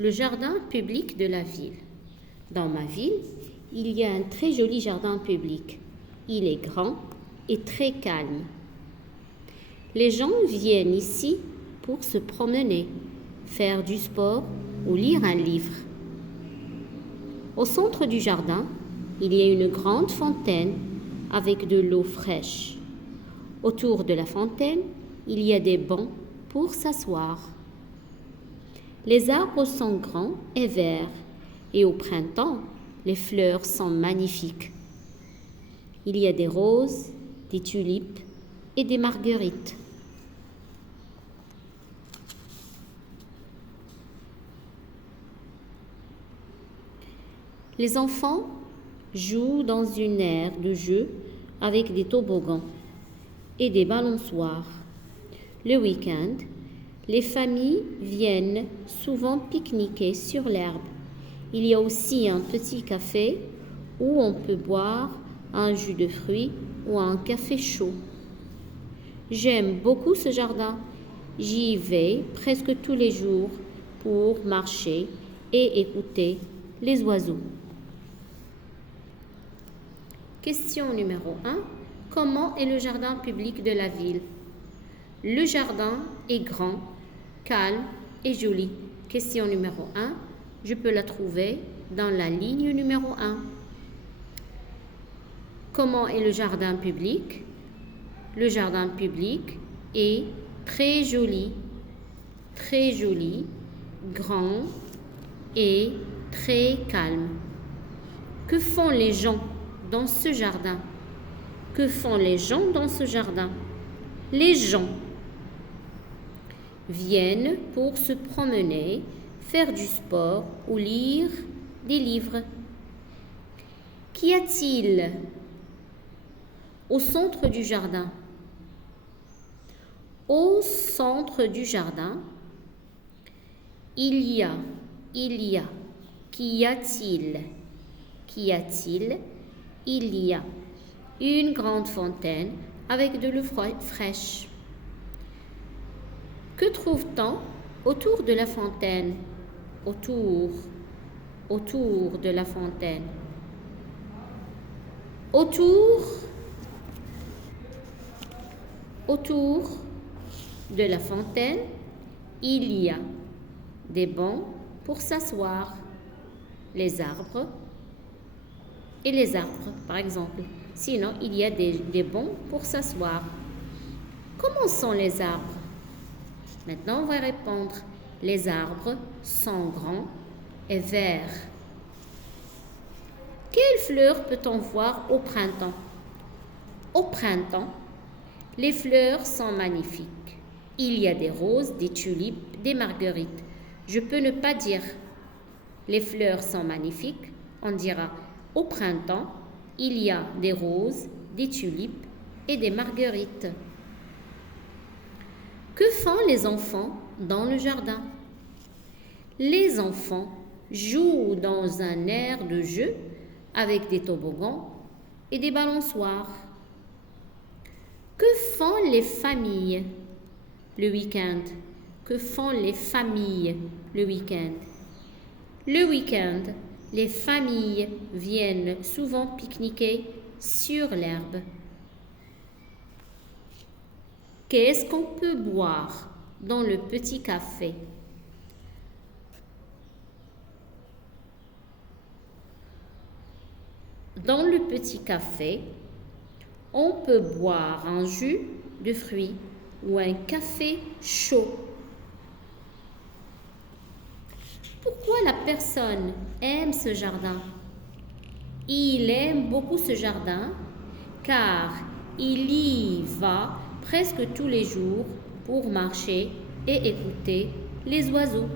Le jardin public de la ville. Dans ma ville, il y a un très joli jardin public. Il est grand et très calme. Les gens viennent ici pour se promener, faire du sport ou lire un livre. Au centre du jardin, il y a une grande fontaine avec de l'eau fraîche. Autour de la fontaine, il y a des bancs pour s'asseoir. Les arbres sont grands et verts et au printemps, les fleurs sont magnifiques. Il y a des roses, des tulipes et des marguerites. Les enfants jouent dans une aire de jeu avec des toboggans et des balançoires. Le week-end, les familles viennent souvent pique-niquer sur l'herbe. Il y a aussi un petit café où on peut boire un jus de fruits ou un café chaud. J'aime beaucoup ce jardin. J'y vais presque tous les jours pour marcher et écouter les oiseaux. Question numéro 1. Comment est le jardin public de la ville? Le jardin est grand, calme et joli. Question numéro 1. Je peux la trouver dans la ligne numéro 1. Comment est le jardin public? Le jardin public est très joli, grand et très calme. Que font les gens dans ce jardin? Que font les gens dans ce jardin? Les gens viennent pour se promener, faire du sport ou lire des livres. Qu'y a-t-il au centre du jardin? Au centre du jardin, il y a, qu'y a-t-il? Qu'y a-t-il? Il y a une grande fontaine avec de l'eau fraîche. Que trouve-t-on autour de la fontaine? Autour de la fontaine. Autour de la fontaine, il y a des bancs pour s'asseoir, les arbres, par exemple. Sinon, il y a des bancs pour s'asseoir. Comment sont les arbres? Maintenant, on va répondre. Les arbres sont grands et verts. Quelles fleurs peut-on voir au printemps? Au printemps, les fleurs sont magnifiques. Il y a des roses, des tulipes, des marguerites. Je peux ne pas dire les fleurs sont magnifiques. On dira au printemps, il y a des roses, des tulipes et des marguerites. Que font les enfants dans le jardin? Les enfants jouent dans un air de jeu avec des toboggans et des balançoires. Que font les familles le week-end? Que font les familles le week-end? Le week-end, les familles viennent souvent pique-niquer sur l'herbe. Qu'est-ce qu'on peut boire dans le petit café? Dans le petit café, on peut boire un jus de fruits ou un café chaud. Pourquoi la personne aime ce jardin? Il aime beaucoup ce jardin car il y va presque tous les jours pour marcher et écouter les oiseaux.